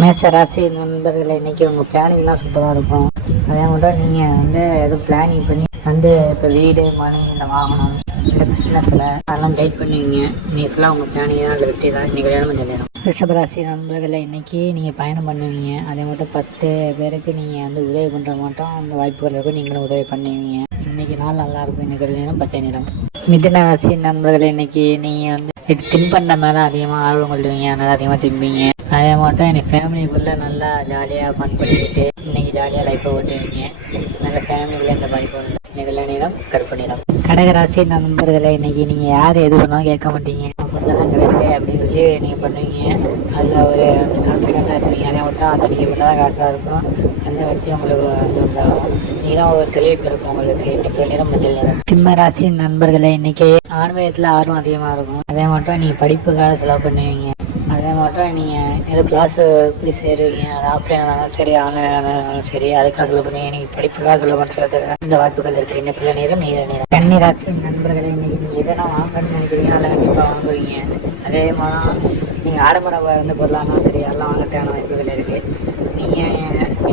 மேசராசி நண்பர்களை இன்னைக்கு உங்கள் பிளானிங்லாம் சூப்பராக இருக்கும். அதே மட்டும் நீங்கள் வந்து எதுவும் பிளானிங் பண்ணி வந்து இப்போ வீடு மனை இந்த வாகனம் இந்த பிஸ்னஸில் அதெல்லாம் கைட் பண்ணுவீங்க. இன்னைக்கு உங்கள் பிளானிங் அதில் வெற்றி தான். இன்றைக்கி கல்யாணம் சொல்லிடும் ரிஷபராசி நண்பர்களை இன்னைக்கு நீங்கள் பயணம் பண்ணுவீங்க. அதே மட்டும் பத்து பேருக்கு நீங்கள் வந்து உதவி பண்ணுற மட்டும் அந்த வாய்ப்புகள் இருக்கும். நீங்களும் உதவி பண்ணுவீங்க. இன்னைக்கு நாள் நல்லா இருக்கும். இன்னைக்கு நேரம் பச்சை நிறம். மிதன ராசி நண்பர்களை இன்னைக்கு நீங்கள் வந்து இது தின்பண்ட மேலே அதிகமாக ஆர்வம் கொள்வீங்க. அதனால் அதிகமாக திம்பீங்க. அதே மட்டும் எனக்கு ஃபேமிலிக்குள்ளே நல்லா ஜாலியாக ஃபன் பண்ணிக்கிட்டு இன்னைக்கு ஜாலியாக லைஃப்பை ஓட்டுவீங்க நல்ல ஃபேமிலிக்குள்ளே எந்த பாதிப்பும் இல்லை இன்னைக்கு வெள்ளை நிறம் கருப்பு நிறம் கடகராசி இன்னைக்கு நீங்கள் யார் எது சொன்னாலும் கேட்க மாட்டீங்க. தான் கிடையாது அப்படின்னு சொல்லி நீங்கள் பண்ணுவீங்க. அதில் ஒரு வந்து கான்ஃபிடென்ட்டாக இருப்பீங்க. அதே மட்டும் அந்த நீங்கள் மட்டும் தான் கரெக்டாக இருக்கும் அந்த வச்சு உங்களுக்கு வந்து உண்டாகும். நீங்கள் தான் ஒரு கிரியேட் இருக்கும் உங்களுக்கு. இன்னைக்கு நிறம் மஞ்சள் நிறம் சிம்ம ராசி நண்பர்களை இன்னைக்கு ஆன்மீகத்தில் ஆர்வம் அதிகமாக இருக்கும். அதே மட்டும் நீங்கள் படிப்புக்காக செலவு பண்ணுவீங்க. அதே மட்டும் நீங்கள் ஏதோ கிளாஸு போய் சேருவீங்க? அது ஆஃப்லைன் ஆனாலும் சரி ஆன்லைன் ஆனாலும் சரி அதுக்காக சொல்ல போகிறீங்க நீங்கள் படிப்புக்காக சொல்ல பண்ணுறதுக்கு இந்த வாய்ப்புகள் இருக்குது இன்னைக்குள்ள நேரம் நீர நேரம் கன்னி ராசி நண்பர்களை இன்னைக்கு நீங்கள் எதனா வாங்கணும்னு நினைக்கிறீங்க அதெல்லாம் கண்டிப்பாக வாங்குவீங்க. அதே மாதிரி நீங்கள் ஆடம்பர வந்து பொருளானாலும் சரி அதெல்லாம் வாங்க வாய்ப்புகள் இருக்குது நீங்கள்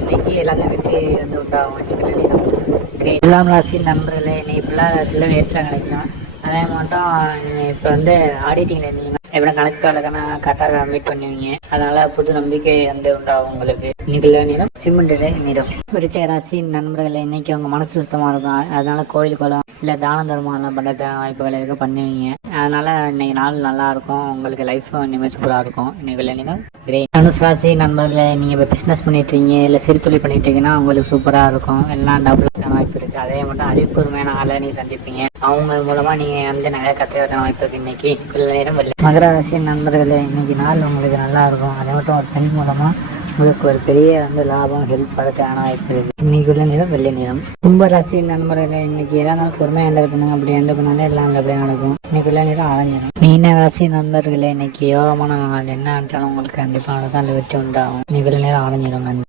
இன்னைக்கு எல்லாத்தையும் வெற்றி வந்து உண்டாகும். இன்னைக்குள்ள நேரம். எல்லாம் ராசி நண்பர்களே இன்னைக்கு ஃபுல்லாக அதில் ஏற்றம் கிடைக்கும். அதே மட்டும் நீங்கள் இப்போ வந்து ஆடிட்டிங்கில் இருந்தீங்கன்னா எப்படி கணக்கு வழக்கான கரெக்டாக மீட் பண்ணுவீங்க. அதனால புது நம்பிக்கை வந்து உண்டாகும் உங்களுக்கு. இன்னைக்குள்ள நிறம் சிமெண்ட் நிறம் விருச்ச ராசி நண்பர்களை இன்னைக்கு அவங்க மனசு சுத்தமாக இருக்கும் அதனால் அதனால கோயில் குளம் இல்லை தான தர்மம் எல்லாம் பண்ணுறது வாய்ப்புகள் எதுவும் பண்ணுவீங்க? அதனால இன்னைக்கு நாள் நல்லா இருக்கும். உங்களுக்கு லைஃப் இனிமேல் சூப்பராக இருக்கும். இன்னைக்குள்ள நிறம் கிரே தனுசு ராசி நண்பர்களை நீங்கள் இப்போ பிஸ்னஸ் பண்ணிட்டு இருக்கீங்க இல்லை சிறு தொழில் பண்ணிட்டு இருக்கீங்கன்னா உங்களுக்கு சூப்பராக இருக்கும். எல்லாம் டபுள் வாய்ப்பு இருக்குது அதே மட்டும் அறிவுக்கூர்மையான ஆளை நீங்கள் சந்திப்பீங்க. அவங்க மூலமாக நீங்கள் வந்து நிறைய கற்றுக்கிற வாய்ப்பு இருக்குது இன்னைக்கு இன்னைக்குள்ள நேரம் வெள்ளை மகர ராசி நண்பர்களே இன்னைக்கு நாள் உங்களுக்கு நல்லா இருக்கும். அதே மட்டும் ஒரு பெண் மூலமாக உங்களுக்கு ஒரு பெரிய வந்து லாபம் ஹெல்ப் வரதுக்கான வாய்ப்பு இருக்குது இன்னைக்குள்ள நிறம் வெள்ளை நிறம் கும்பராசி நண்பர்களே இன்னைக்கு எதா இருந்தாலும் பொறுமையாக ஹேண்டில் பண்ணுங்க. அப்படி ஹேண்டில் பண்ணாலே எல்லாம் நல்லபடியாக நடக்கும். இன்னைக்குள்ள நிறம் ஆரஞ்சு நிறம் மீன ராசி நண்பர்களே இன்னைக்கு யோகமான நாள். என்ன நினைச்சாலும் உங்களுக்கு கண்டிப்பாக நடக்கும் அதில் வெற்றி உண்டாகும். இன்னைக்குள்ள நேரம் ஆரஞ்சிடும் நன்றி